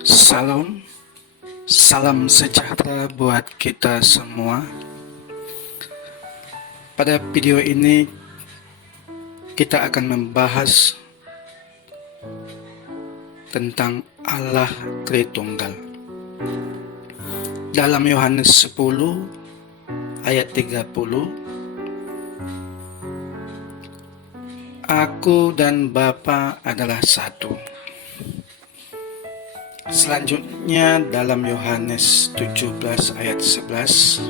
Salam, salam sejahtera buat kita semua. Pada video ini kita akan membahas tentang Allah Tritunggal. Dalam Yohanes 10 ayat 30, Aku dan Bapa adalah satu. Selanjutnya dalam Yohanes 17 ayat 11,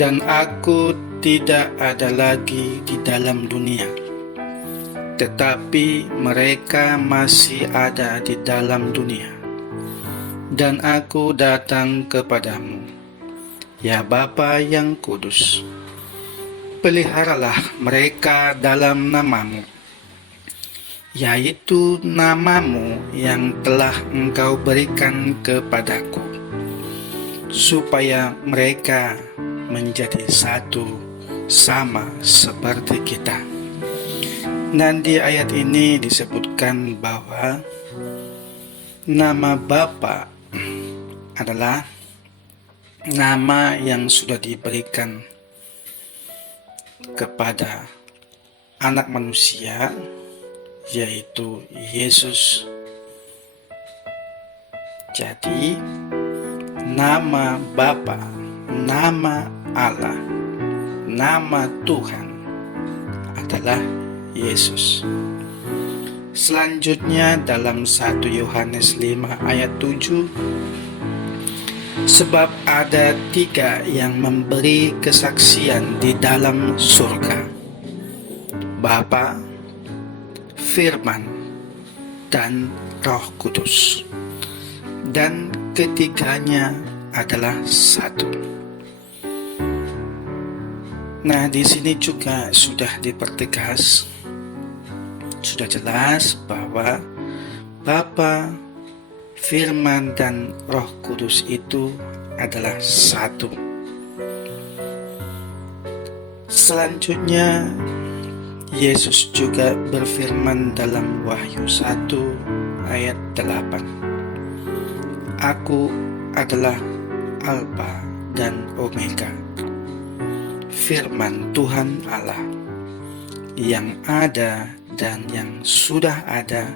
Dan aku tidak ada lagi di dalam dunia, tetapi mereka masih ada di dalam dunia, dan aku datang kepadamu, ya Bapa yang kudus. Peliharalah mereka dalam namamu, yaitu namamu yang telah engkau berikan kepadaku, supaya mereka menjadi satu sama seperti kita. Dan di ayat ini disebutkan bahwa nama Bapa adalah nama yang sudah diberikan kepada anak manusia, yaitu Yesus. Jadi nama Bapa, nama Allah, nama Tuhan adalah Yesus. Selanjutnya dalam 1 Yohanes 5 ayat 7, Sebab ada 3 yang memberi kesaksian di dalam surga, Bapa, Firman, dan Roh Kudus, dan ketiganya adalah satu. Nah, di sini juga sudah dipertegas, sudah jelas bahwa Bapa, Firman, dan Roh Kudus itu adalah satu. Selanjutnya Yesus juga berfirman dalam Wahyu 1 ayat 8, Aku adalah Alfa dan Omega, firman Tuhan Allah, yang ada dan yang sudah ada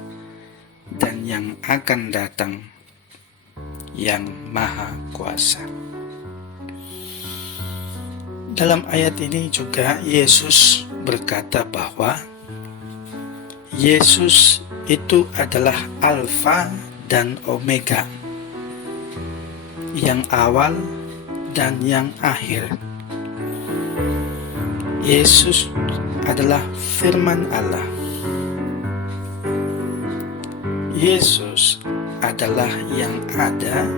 dan yang akan datang, yang Maha Kuasa. Dalam ayat ini juga Yesus berkata bahwa Yesus itu adalah Alfa dan Omega, yang awal dan yang akhir. Yesus adalah firman Allah. Yesus adalah yang ada,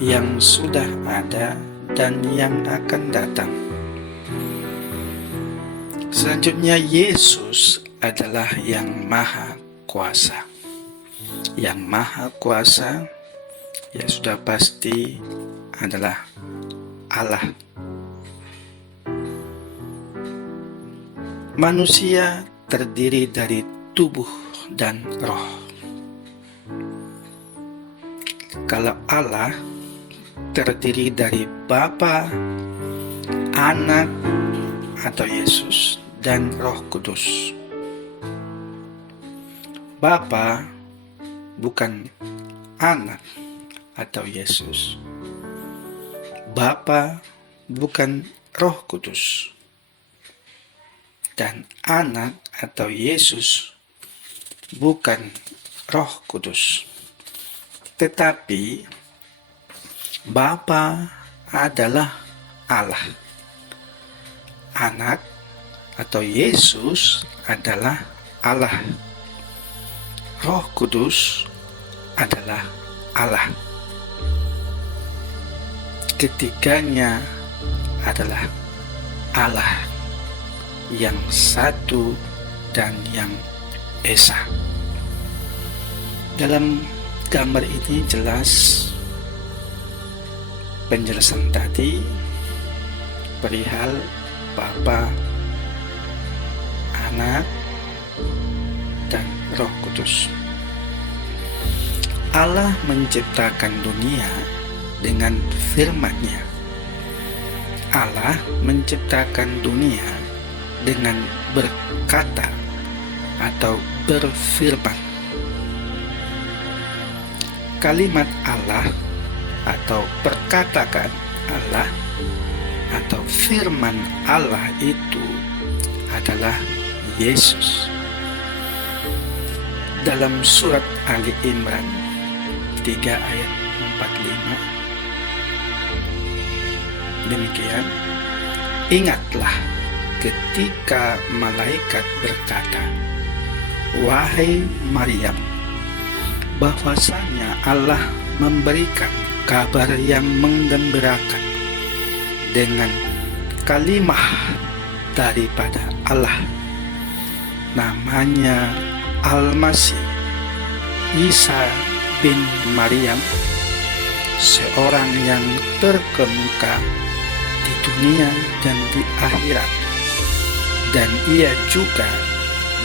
yang sudah ada, dan yang akan datang. Selanjutnya Yesus adalah yang Maha Kuasa. Yang Maha Kuasa ya sudah pasti adalah Allah. Manusia terdiri dari tubuh dan roh. Kalau Allah terdiri dari Bapa, Anak atau Yesus, dan Roh Kudus. Bapa bukan Anak atau Yesus. Bapa bukan Roh Kudus. Dan Anak atau Yesus bukan Roh Kudus. Tetapi Bapa adalah Allah. Anak atau Yesus adalah Allah. Roh Kudus adalah Allah. Ketiganya adalah Allah yang satu dan yang esa. Dalam gambar ini jelas penjelasan tadi perihal Bapa, Anak, dan Roh Kudus. Allah menciptakan dunia dengan firman-Nya. Allah menciptakan dunia dengan berkata atau berfirman. Kalimat Allah atau perkataan Allah atau firman Allah itu adalah Yesus. Dalam surat Ali Imran 3 ayat 45 demikian, ingatlah ketika malaikat berkata, "Wahai Maryam, bahwasanya Allah memberikan kabar yang menggembirakan dengan kalimah daripada Allah, namanya Al-Masih Isa bin Maryam, seorang yang terkemuka di dunia dan di akhirat, dan ia juga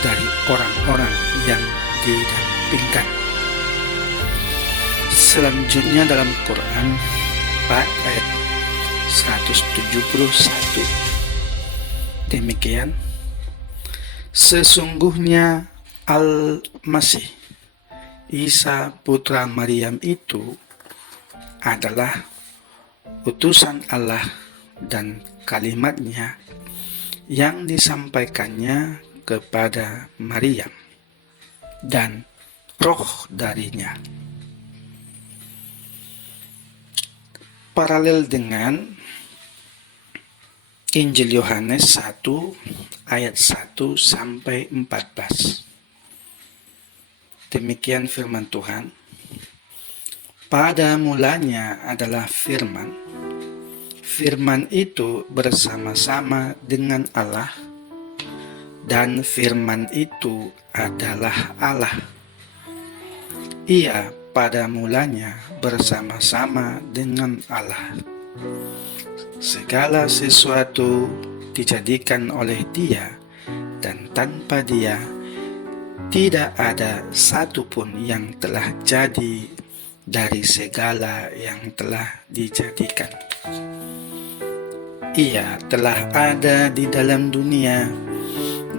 dari orang-orang yang didampingkan." Selanjutnya dalam Quran 4 ayat 171 demikian, sesungguhnya Al-Masih Isa putra Maryam itu adalah utusan Allah dan kalimat-Nya yang disampaikannya kepada Maryam dan roh darinya. Paralel dengan Injil Yohanes 1 ayat 1 sampai 14. Demikian firman Tuhan. Pada mulanya adalah firman. Firman itu bersama-sama dengan Allah, dan firman itu adalah Allah. Ia pada mulanya bersama-sama dengan Allah. Segala sesuatu dijadikan oleh Dia, dan tanpa Dia tidak ada satupun yang telah jadi dari segala yang telah dijadikan. Ia telah ada di dalam dunia,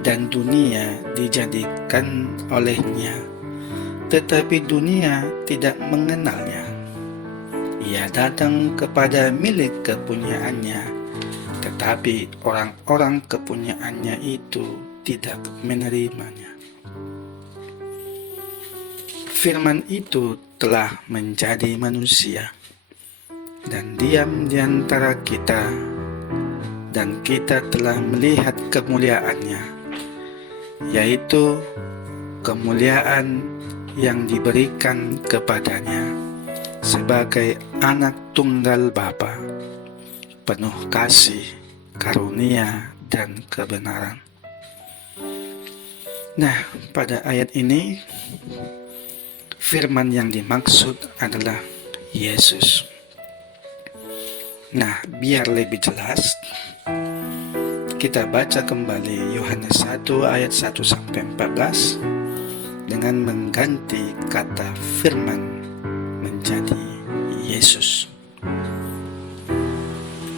dan dunia dijadikan olehnya, tetapi dunia tidak mengenalnya. Ia datang kepada milik kepunyaannya, tetapi orang-orang kepunyaannya itu tidak menerimanya. Firman itu telah menjadi manusia dan diam di antara kita, dan kita telah melihat kemuliaannya, yaitu kemuliaan yang diberikan kepadanya sebagai anak tunggal Bapa, penuh kasih, karunia, dan kebenaran. Nah, pada ayat ini firman yang dimaksud adalah Yesus. Nah, biar lebih jelas, kita baca kembali Yohanes 1 ayat 1 sampai 14 dengan mengganti kata firman menjadi Yesus.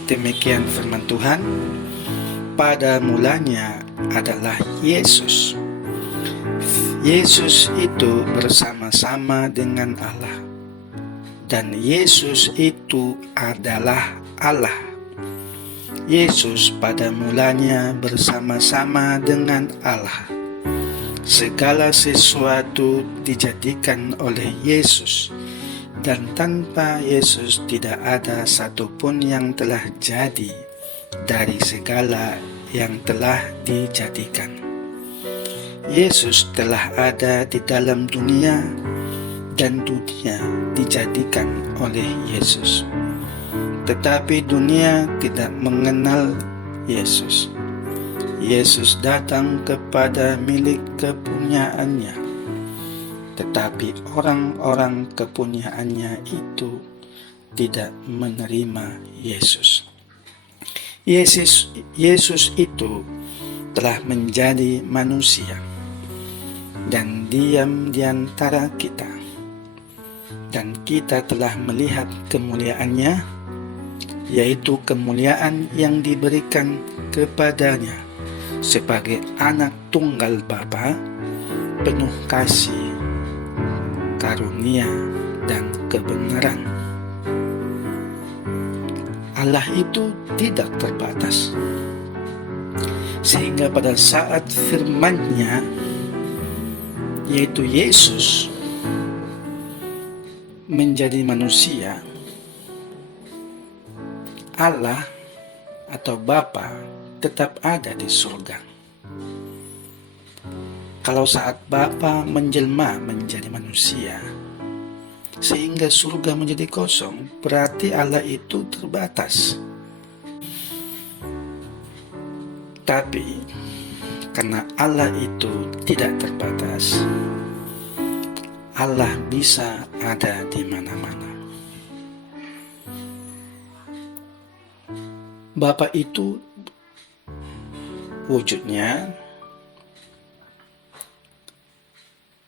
Demikian firman Tuhan. Pada mulanya adalah Yesus. Yesus itu bersama-sama dengan Allah, dan Yesus itu adalah Allah. Yesus pada mulanya bersama-sama dengan Allah. Segala sesuatu dijadikan oleh Yesus, dan tanpa Yesus tidak ada satupun yang telah jadi dari segala yang telah dijadikan. Yesus telah ada di dalam dunia, dan dunia dijadikan oleh Yesus. Tetapi dunia tidak mengenal Yesus. Yesus datang kepada milik kepunyaannya, tetapi orang-orang kepunyaannya itu tidak menerima Yesus. Yesus itu telah menjadi manusia dan diam di antara kita. dan kita telah melihat kemuliaannya, yaitu kemuliaan yang diberikan kepadanya sebagai anak tunggal Bapa, penuh kasih, karunia, dan kebenaran. Allah itu tidak terbatas, sehingga pada saat firman-Nya, yaitu Yesus, menjadi manusia, Allah atau Bapa tetap ada di surga. Kalau saat Bapa menjelma menjadi manusia, sehingga surga menjadi kosong, berarti Allah itu terbatas. Tapi karena Allah itu tidak terbatas, Allah bisa ada di mana-mana. Bapa itu wujudnya,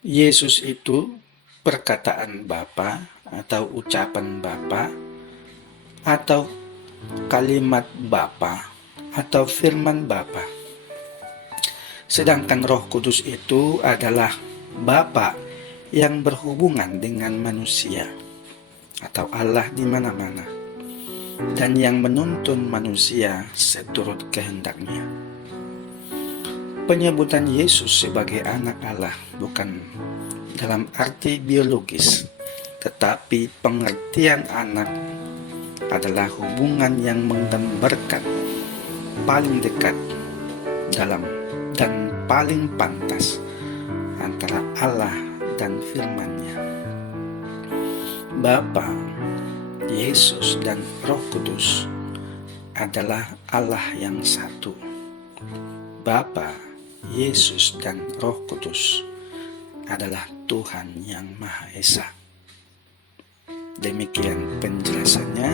Yesus itu perkataan Bapa atau ucapan Bapa atau kalimat Bapa atau firman Bapa. Sedangkan Roh Kudus itu adalah Bapa yang berhubungan dengan manusia atau Allah di mana-mana, dan yang menuntun manusia seturut kehendaknya. Penyebutan Yesus sebagai anak Allah bukan dalam arti biologis, tetapi pengertian anak adalah hubungan yang menggambarkan paling dekat dalam dan paling pantas antara Allah dan firman-Nya. Bapa, Yesus, dan Roh Kudus adalah Allah yang satu. Bapa, Yesus, dan Roh Kudus adalah Tuhan yang Maha Esa. Demikian penjelasannya.